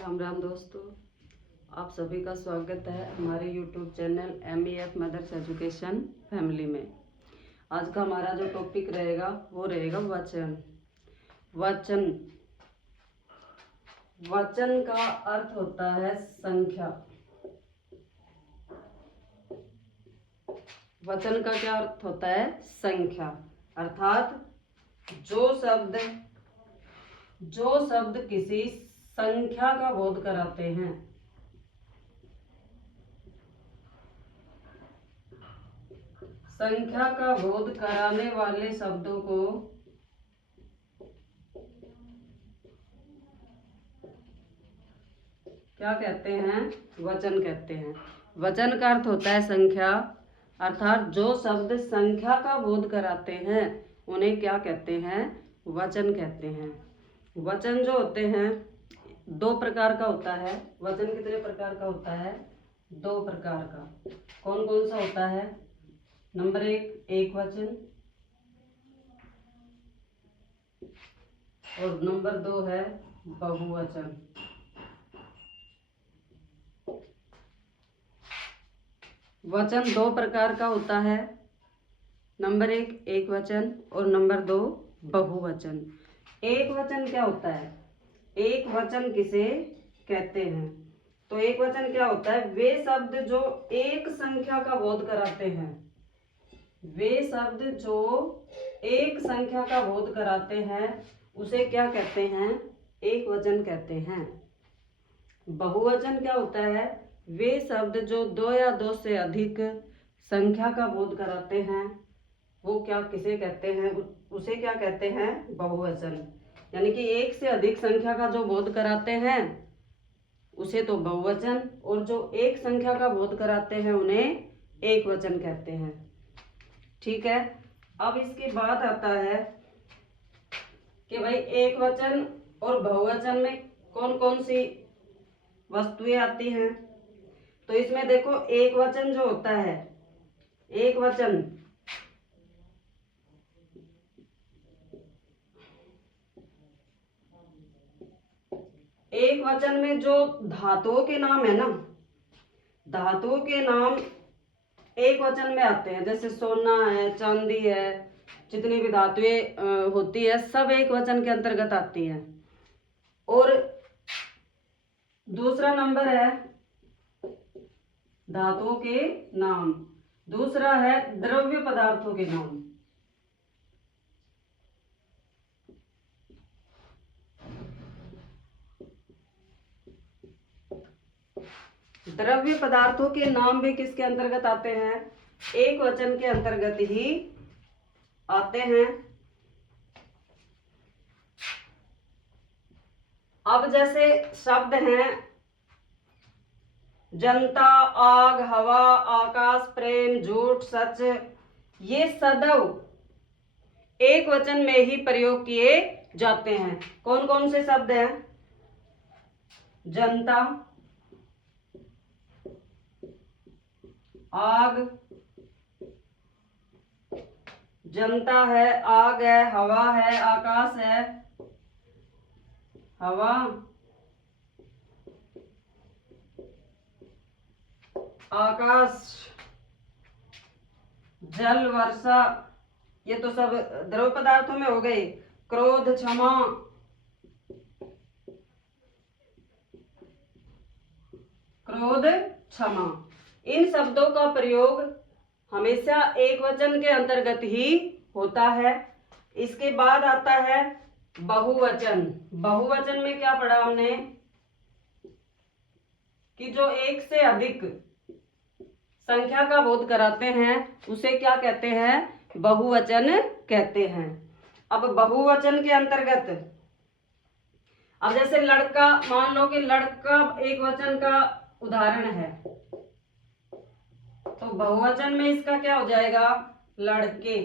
राम राम दोस्तों, आप सभी का स्वागत है हमारे YouTube channel MEF mothers education family में। आज का हमारा जो टॉपिक रहेगा वो रहेगा वचन। वचन वचन का अर्थ होता है संख्या। वचन का क्या अर्थ होता है? संख्या। अर्थात जो शब्द किसी संख्या का बोध कराते हैं, संख्या का बोध कराने वाले शब्दों को क्या कहते हैं? वचन कहते हैं। वचन का अर्थ होता है संख्या, अर्थात जो शब्द संख्या का बोध कराते हैं उन्हें क्या कहते हैं? वचन कहते हैं। वचन जो होते हैं दो प्रकार का होता है। वचन कितने प्रकार का होता है? दो प्रकार का। कौन कौन सा होता है? नंबर एक वचन, और नंबर 2 है बहुवचन। वचन दो प्रकार का होता है। नंबर एक वचन और नंबर 2 बहुवचन। एक वचन क्या होता है? एक वचन किसे कहते हैं? तो एक वचन क्या होता है? वे शब्द जो एक संख्या का बोध कराते हैं, वे शब्द जो एक संख्या का बोध कराते हैं उसे क्या कहते हैं? एक वचन कहते हैं। बहुवचन क्या होता है? वे शब्द जो दो या दो से अधिक संख्या का बोध कराते हैं वो क्या किसे कहते हैं? उसे क्या कहते हैं? बहुवचन। यानी कि एक से अधिक संख्या का जो बोध कराते हैं उसे तो बहुवचन, और जो एक संख्या का बोध कराते हैं उन्हें एक वचन कहते हैं। ठीक है। अब इसके बाद आता है कि भाई एक वचन और बहुवचन में कौन कौन सी वस्तुएं आती हैं। तो इसमें देखो, एक वचन जो होता है, एक वचन एक वचन में जो धातुओं के नाम है ना, धातुओं के नाम एक वचन में आते हैं। जैसे सोना है, चांदी है, जितनी भी धातुएं होती है सब एक वचन के अंतर्गत आती हैं। और दूसरा नंबर है धातुओं के नाम, दूसरा है द्रव्य पदार्थों के नाम। द्रव्य पदार्थों के नाम भी किसके अंतर्गत आते हैं? एक वचन के अंतर्गत ही आते हैं। अब जैसे शब्द हैं जनता, आग, हवा, आकाश, प्रेम, झूठ, सच, ये सदैव एक वचन में ही प्रयोग किए जाते हैं। कौन कौन से शब्द हैं? जनता, आग, जनता है, आग है, हवा है, आकाश है, हवा, आकाश, जल, वर्षा, ये तो सब द्रव्य पदार्थों में हो गए। क्रोध, क्षमा, क्रोध, क्षमा, इन शब्दों का प्रयोग हमेशा एक वचन के अंतर्गत ही होता है। इसके बाद आता है बहुवचन। बहुवचन में क्या पढ़ा हमने? कि जो एक से अधिक संख्या का बोध कराते हैं उसे क्या कहते हैं? बहुवचन कहते हैं। अब बहुवचन के अंतर्गत, अब जैसे लड़का, मान लो कि लड़का एक वचन का उदाहरण है, तो बहुवचन में इसका क्या हो जाएगा? लड़के।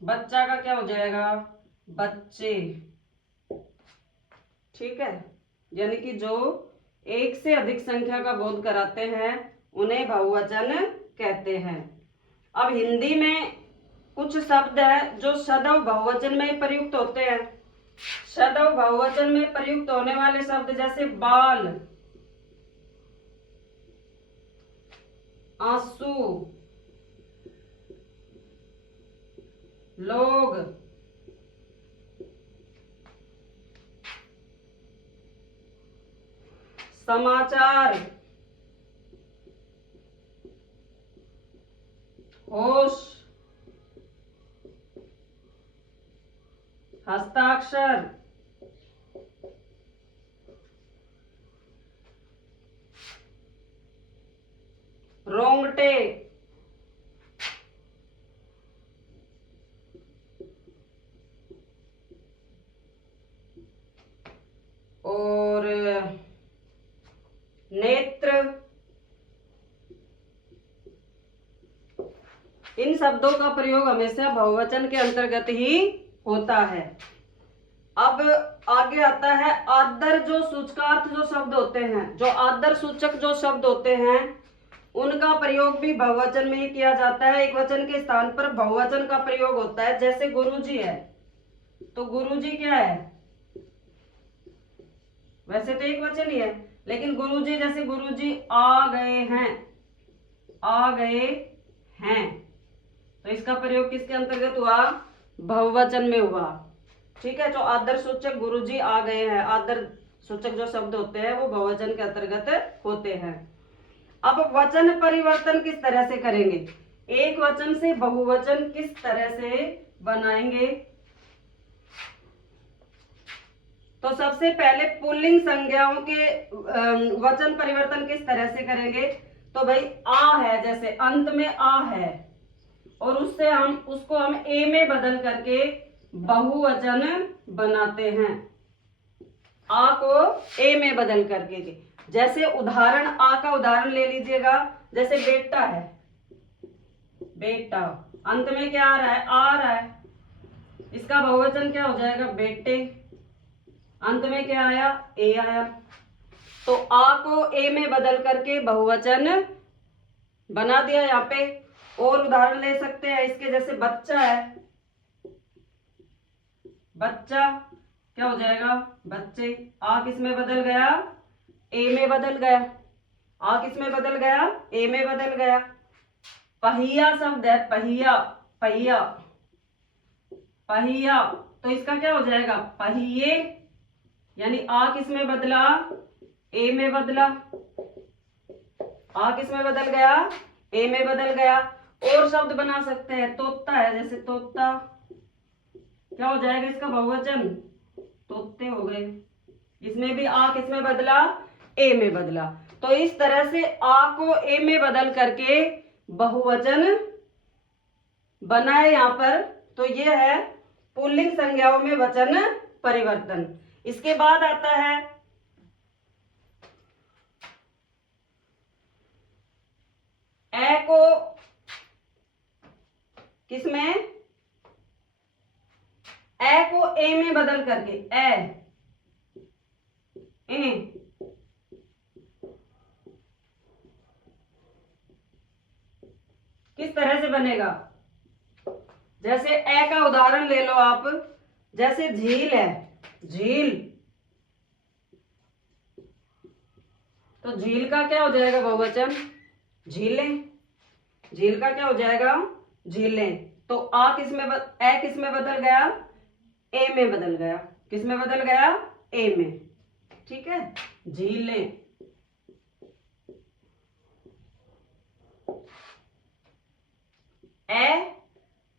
बच्चा का क्या हो जाएगा? बच्चे। ठीक है। यानी कि जो एक से अधिक संख्या का बोध कराते हैं उन्हें बहुवचन कहते हैं। अब हिंदी में कुछ शब्द है जो सदैव बहुवचन में ही प्रयुक्त होते हैं। सदैव बहुवचन में प्रयुक्त होने वाले शब्द जैसे बाल, आंसू, लोग, समाचार, होश, हस्ताक्षर, रोंगटे, और नेत्र, इन शब्दों का प्रयोग हमेशा बहुवचन के अंतर्गत ही होता है। अब आगे आता है आदर जो सूचकार्थ जो शब्द होते हैं, जो आदर सूचक जो शब्द होते हैं उनका प्रयोग भी बहुवचन में ही किया जाता है। एक वचन के स्थान पर बहुवचन का प्रयोग होता है। जैसे गुरुजी है तो गुरुजी क्या है, वैसे तो एक वचन ही है, लेकिन गुरुजी, जैसे गुरुजी आ गए हैं, आ गए हैं, तो इसका प्रयोग किसके अंतर्गत हुआ, बहुवचन में हुआ। ठीक है, जो आदर सूचक गुरुजी आ गए हैं, आदर सूचक जो शब्द होते हैं वो बहुवचन के अंतर्गत होते हैं। अब वचन परिवर्तन किस तरह से करेंगे, एक वचन से बहुवचन किस तरह से बनाएंगे, तो सबसे पहले पुल्लिंग संज्ञाओं के वचन परिवर्तन किस तरह से करेंगे। तो भाई आ है, जैसे अंत में आ है और उससे उसको हम ए में बदल करके बहुवचन बनाते हैं, आ को ए में बदल करके। जैसे उदाहरण, आ का उदाहरण ले लीजिएगा, जैसे बेटा है, बेटा, अंत में क्या आ रहा है, आ रहा है, इसका बहुवचन क्या हो जाएगा, बेटे, अंत में क्या आया, ए आया, तो आ को ए में बदल करके बहुवचन बना दिया यहाँ पे। और उदाहरण ले सकते हैं इसके, जैसे बच्चा है, बच्चा क्या हो जाएगा, बच्चे, आ किस में बदल गया, ए में बदल गया, आ किस में बदल गया, ए में बदल गया। पहिया शब्द है, पहिया, पहिया, पहिया, तो इसका क्या हो जाएगा, पहिए, यानी आ किस में बदला, ए में बदला, आ किस में बदल गया, ए में बदल गया। और शब्द बना सकते हैं, तोता है, जैसे तोता, क्या हो जाएगा इसका बहुवचन, तोते हो गए, इसमें भी आ किस में बदला, ए में बदला। तो इस तरह से आ को ए में बदल करके बहुवचन बनाए यहाँ पर। तो ये है पुल्लिंग संज्ञाओं में वचन परिवर्तन। इसके बाद आता है ए को किसमें, ए को ए में बदल करके, ए किस तरह से बनेगा, जैसे ए का उदाहरण ले लो आप, जैसे झील है, झील, तो झील का क्या हो जाएगा बहुवचन, झीलें, झील का क्या हो जाएगा, झीलें। तो आ किस में ए किस में बदल गया, ए में बदल गया, किस में बदल गया, ए में। ठीक है, झीलें,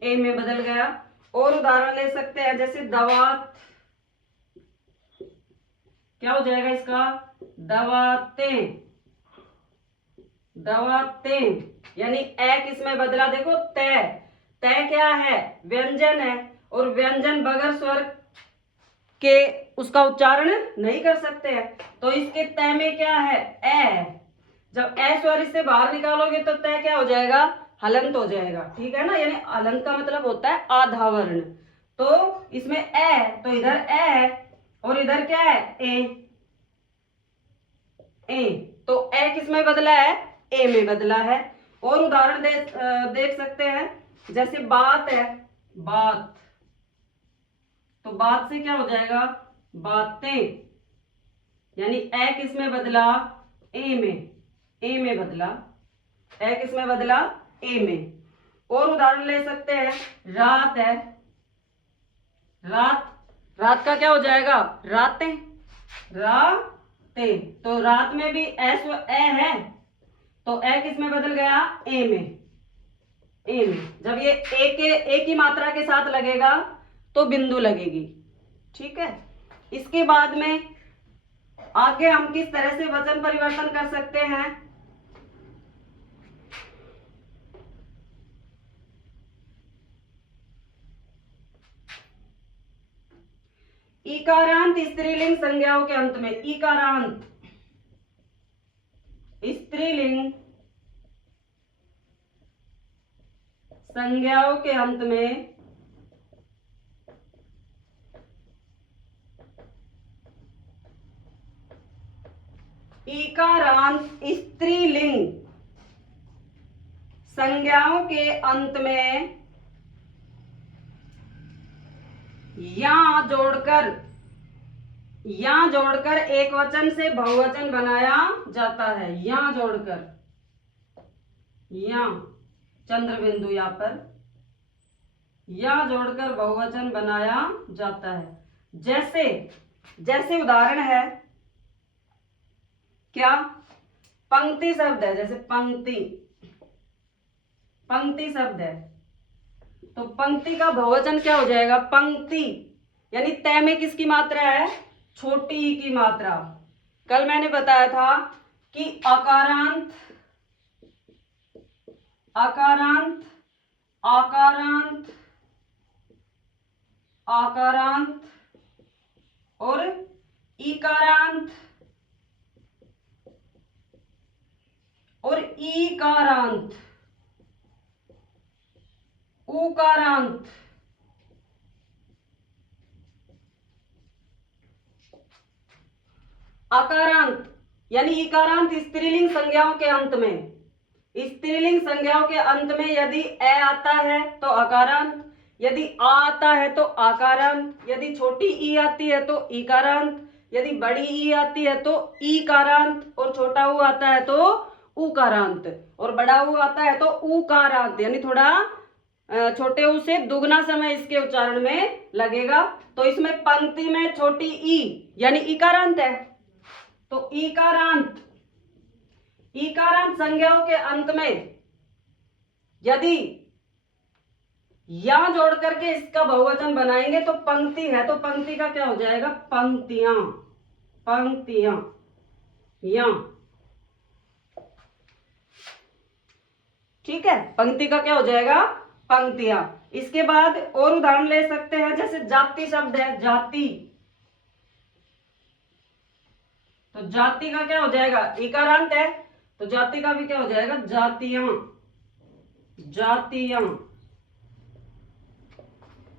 ए में बदल गया। और उदाहरण ले सकते हैं, जैसे दवात, क्या हो जाएगा इसका, दवातें, दवातें, यानी ए किस में बदला, देखो तय, तय क्या है, व्यंजन है, और व्यंजन बगैर स्वर के उसका उच्चारण नहीं कर सकते हैं, तो इसके तय में क्या है, ए, जब ए स्वर इससे बाहर निकालोगे तो तय क्या हो जाएगा, हलंत हो जाएगा। ठीक है ना, यानी हलंत का मतलब होता है आधा वर्ण। तो इसमें ए, तो इधर ए है और इधर क्या है, ए, ए, तो ए किस में बदला है, ए में बदला है। और उदाहरण देख सकते हैं, जैसे बात है, बात, तो बात से क्या हो जाएगा, बातें, यानी ए किस में बदला, ए में, ए में बदला, ए किस में बदला, ए में। और उदाहरण ले सकते हैं, रात है, रात, रात का क्या हो जाएगा, रातें, रातें। तो रात में भी एस ए है, तो ए किस में बदल गया, ए में, ए में। जब ये ए की मात्रा के साथ लगेगा तो बिंदु लगेगी, ठीक है। इसके बाद में आगे हम किस तरह से वचन परिवर्तन कर सकते हैं, इकारांत स्त्रीलिंग संज्ञाओं के अंत में, इकारांत स्त्रीलिंग संज्ञाओं के अंत में इकारांत स्त्रीलिंग संज्ञाओं के अंत में या जोड़कर एक वचन से बहुवचन बनाया जाता है, या जोड़कर, या चंद्र बिंदु यहाँ पर, या जोड़कर बहुवचन बनाया जाता है। जैसे जैसे उदाहरण है क्या, पंक्ति शब्द है, जैसे पंक्ति, पंक्ति शब्द है, तो पंक्ति का बहुवचन क्या हो जाएगा, पंक्ति, यानी तय में किसकी मात्रा है, छोटी ई की मात्रा। कल मैंने बताया था कि आकारांत, आकारांत, आकारांत, आकारांत और इकारांत और ईकारांत, उकारांत, आकारांत यानी इकारांत स्त्रीलिंग संज्ञाओं के अंत में, स्त्रीलिंग संज्ञाओं के अंत में यदि ए आता है तो आकारांत, यदि आ आता है तो आकारांत, यदि छोटी ई आती है तो इकारांत, यदि बड़ी ई आती है तो ईकारांत, और छोटा ऊ आता है तो उकारांत, और बड़ा ऊ आता है तो उकारांत, यानी थोड़ा छोटे ऊ से दुगना समय इसके उच्चारण में लगेगा। तो इसमें पंक्ति में छोटी ई यानी इकारांत है, तो इकारांत, इकारांत संज्ञाओं के अंत में यदि या जोड़ करके इसका बहुवचन बनाएंगे तो पंक्ति है, तो पंक्ति का क्या हो जाएगा, पंक्तियां, पंक्तियां, या, ठीक है, पंक्ति का क्या हो जाएगा, पंक्तियां। इसके बाद और उदाहरण ले सकते हैं, जैसे जाति शब्द है, जाति, तो जाति का क्या हो जाएगा, इकारांत है, तो जाति का भी क्या हो जाएगा, जातियां, जातियां।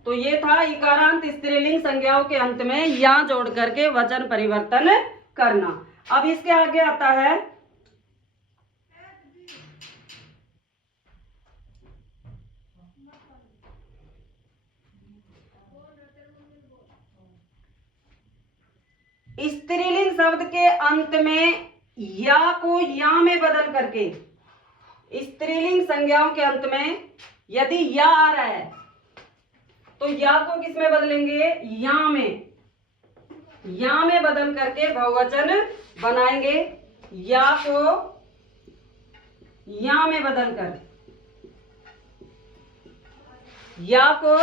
तो ये था इकारांत स्त्रीलिंग संज्ञाओं के अंत में या जोड़ करके वचन परिवर्तन करना। अब इसके आगे आता है स्त्रीलिंग शब्द के अंत में या को या में बदल करके, स्त्रीलिंग संज्ञाओं के अंत में यदि या आ रहा है तो या को किस में बदलेंगे, या में, या में बदल करके बहुवचन बनाएंगे, या को या में बदलकर, या को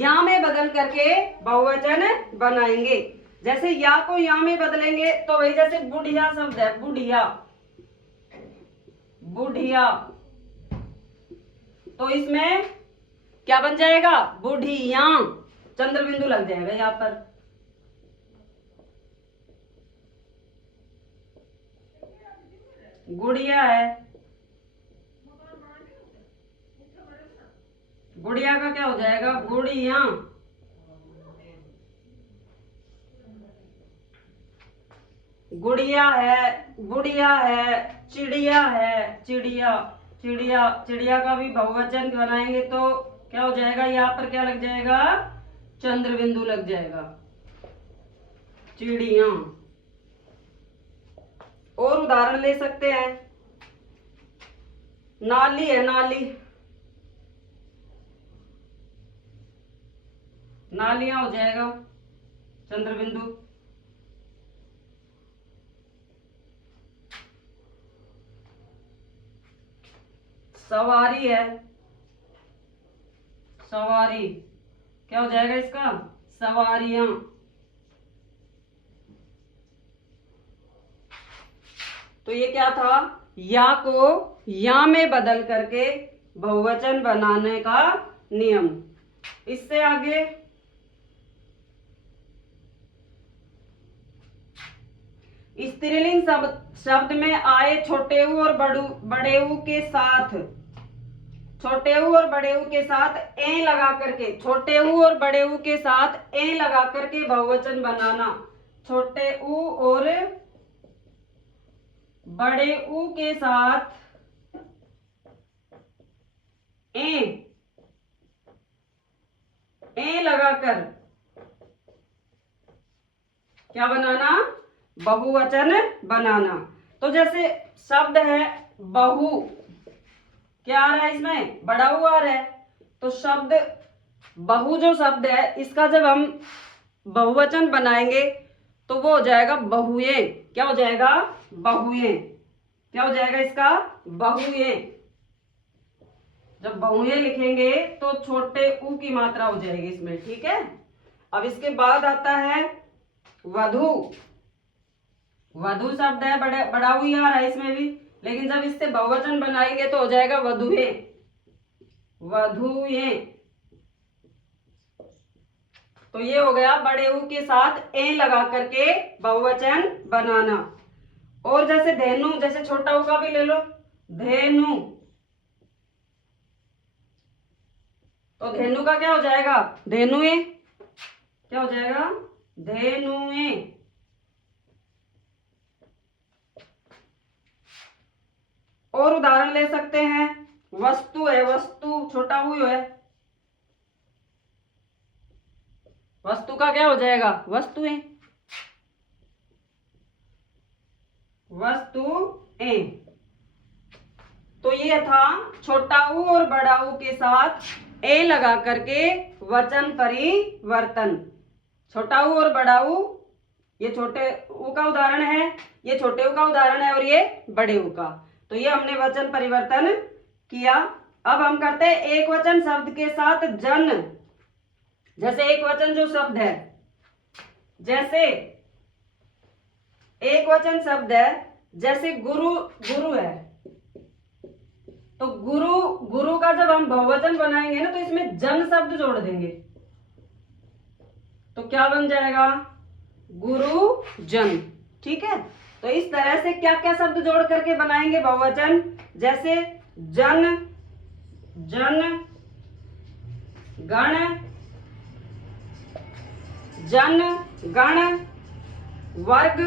या में बदल करके बहुवचन बनाएंगे। जैसे या को या में बदलेंगे तो वही जैसे बुढ़िया शब्द है, बुढ़िया, बुढ़िया, तो इसमें क्या बन जाएगा, बुढ़िया, चंद्र बिंदु लग जाएगा यहां पर। गुड़िया है, गुड़िया का क्या हो जाएगा, गुड़िया, गुड़िया है, गुड़िया है, चिड़िया है, चिड़िया, चिड़िया, चिड़िया का भी बहुवचन बनाएंगे तो क्या हो जाएगा, यहाँ पर क्या लग जाएगा, चंद्र बिंदु लग जाएगा। चिड़िया। और उदाहरण ले सकते हैं, नाली है, नाली, नालियां हो जाएगा चंद्र बिंदु। सवारी है, सवारी, क्या हो जाएगा इसका? सवारियां। तो ये क्या था? या को या में बदल करके बहुवचन बनाने का नियम। इससे आगे स्त्रीलिंग शब्द में आए छोटे ऊ और बड़े ऊ के साथ, छोटे ऊ और बड़े ऊ के साथ ए लगा करके, छोटे ऊ और बड़े ऊ के साथ ए लगा करके बहुवचन बनाना। छोटे ऊ और बड़े ऊ के साथ ए लगाकर क्या बनाना? बहुवचन बनाना। तो जैसे शब्द है बहु, क्या आ रहा है इसमें? बड़ा ऊ आ रहा है। तो शब्द बहु जो शब्द है इसका जब हम बहुवचन बनाएंगे तो वो हो जाएगा बहुएं। क्या हो जाएगा? बहुएं। क्या हो जाएगा इसका? बहुएं। जब बहुएं लिखेंगे तो छोटे ऊ की मात्रा हो जाएगी इसमें, ठीक है। अब इसके बाद आता है वधु। वधु शब्द है, बड़ा ऊ आ रहा है इसमें भी, लेकिन जब इससे बहुवचन बनाएंगे तो हो जाएगा वधुएं। वधुएं। तो ये हो गया बड़े ऊ के साथ ए लगा करके बहुवचन बनाना। और जैसे धेनु, जैसे छोटा ऊ का भी ले लो, धेनु। तो धेनु का क्या हो जाएगा? धेनुए। क्या हो जाएगा? धेनुए। और उदाहरण ले सकते हैं, वस्तु है, वस्तु, छोटा ऊ है, वस्तु का क्या हो जाएगा? वस्तुएं। वस्तुएं। तो ये था छोटा ऊ और बड़ा ऊ के साथ ए लगा करके वचन परिवर्तन। छोटा ऊ और बड़ा ऊ, ये छोटे ऊ का उदाहरण है, ये छोटे ऊ का उदाहरण है, और ये बड़े ऊ का। तो ये हमने वचन परिवर्तन किया। अब हम करते हैं एक वचन शब्द के साथ जन। जैसे एक वचन जो शब्द है, जैसे एक वचन शब्द है, जैसे गुरु, गुरु है, तो गुरु, गुरु का जब हम बहुवचन बनाएंगे ना तो इसमें जन शब्द जोड़ देंगे, तो क्या बन जाएगा? गुरु जन। ठीक है। तो इस तरह से क्या क्या शब्द जोड़ करके बनाएंगे बहुवचन? जैसे जन, जन गण, जन गण वर्ग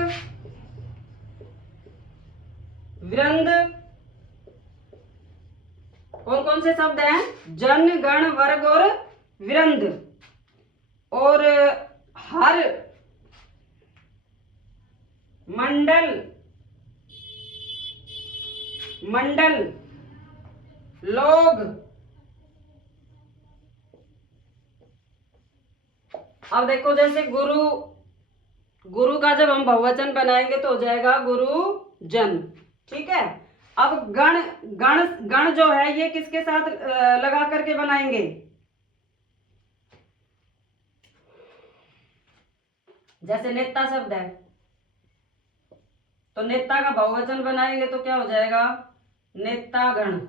वृंद। कौन कौन से शब्द हैं? जन गण वर्ग और वृंद। और हर, मंडल, मंडल, लोग। अब देखो जैसे गुरु, गुरु का जब हम बहुवचन बनाएंगे तो हो जाएगा गुरु जन। ठीक है। अब गण, गण, गण जो है ये किसके साथ लगा करके बनाएंगे? जैसे नेता शब्द है, तो नेता का बहुवचन बनाएंगे तो क्या हो जाएगा? नेतागण।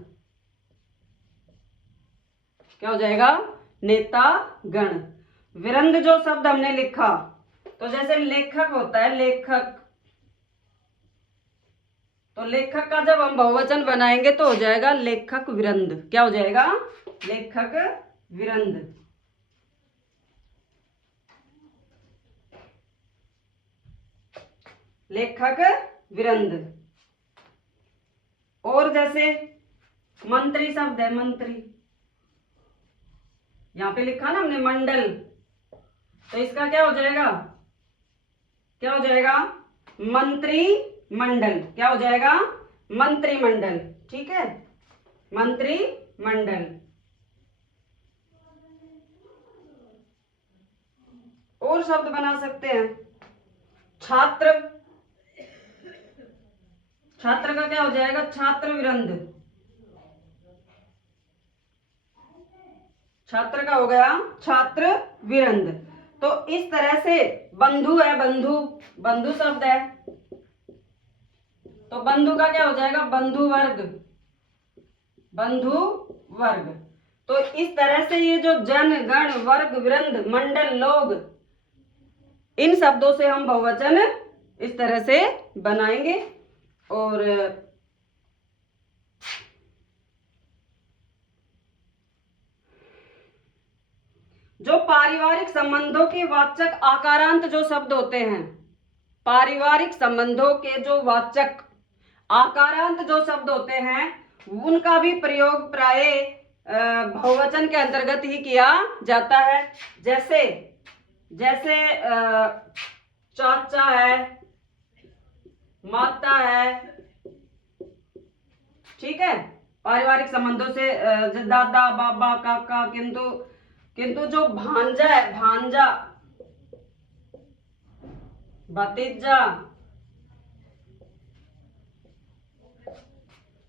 क्या हो जाएगा? नेतागण। वृंद जो शब्द हमने लिखा, तो जैसे लेखक होता है, लेखक, तो लेखक का जब हम बहुवचन बनाएंगे तो हो जाएगा लेखक वृंद। क्या हो जाएगा? लेखक वृंद। लेखक वृंद। और जैसे मंत्री शब्द है, मंत्री, यहां पे लिखा ना हमने मंडल, तो इसका क्या हो जाएगा, क्या हो जाएगा, मंत्रिमंडल। क्या हो जाएगा, मंत्रिमंडल। ठीक है, मंत्रिमंडल। और शब्द बना सकते हैं, छात्र। छात्र का क्या हो जाएगा, छात्र वृंद। छात्र का हो गया छात्र वृंद। तो इस तरह से बंधु है, बंधु, बंधु शब्द है, तो बंधु का क्या हो जाएगा, बंधु वर्ग, बंधु वर्ग। तो इस तरह से ये जो जन, गण, वर्ग, वृंद, मंडल, लोग, इन शब्दों से हम बहुवचन इस तरह से बनाएंगे। और जो पारिवारिक संबंधों के वाचक आकारांत जो शब्द होते हैं, पारिवारिक संबंधों के जो वाचक आकारांत जो शब्द होते हैं, उनका भी प्रयोग प्राय बहुवचन के अंतर्गत ही किया जाता है। जैसे जैसे चाचा है, माता है, ठीक है, पारिवारिक संबंधों से दादा, बाबा, काका। किंतु जो भांजा है, भांजा, भतीजा,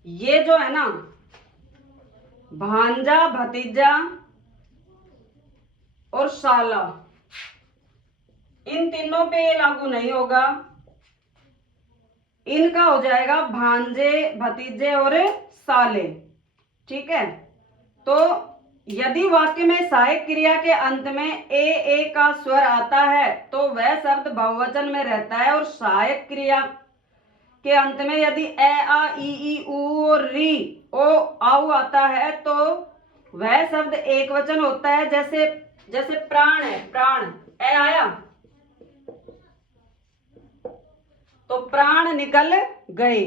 ये जो है ना, भांजा, भतीजा और साला, इन तीनों पे ये लागू नहीं होगा। इनका हो जाएगा भांजे, भतीजे और साले। ठीक है, तो यदि वाक्य में सहायक क्रिया के अंत में ए का स्वर आता है तो वह शब्द बहुवचन में रहता है, और सहायक क्रिया के अंत में यदि ए, आ, ई, उ और री, ओ, आउ आता है तो वह शब्द एक वचन होता है। जैसे जैसे प्राण है, प्राण, ए आया तो प्राण निकल गए,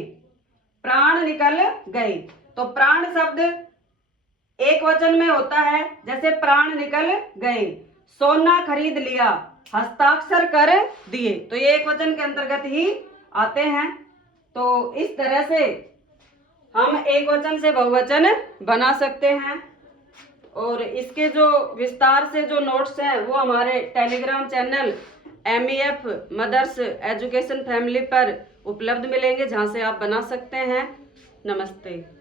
प्राण निकल गए। तो प्राण शब्द एक वचन में होता है, जैसे प्राण निकल गए। सोना खरीद लिया, हस्ताक्षर कर दिए, तो ये एक वचन के अंतर्गत ही आते हैं। तो इस तरह से हम एक वचन से बहुवचन बना सकते हैं। और इसके जो विस्तार से जो नोट्स हैं वो हमारे Telegram channel MEF mothers education family पर उपलब्ध मिलेंगे, जहां से आप बना सकते हैं। नमस्ते।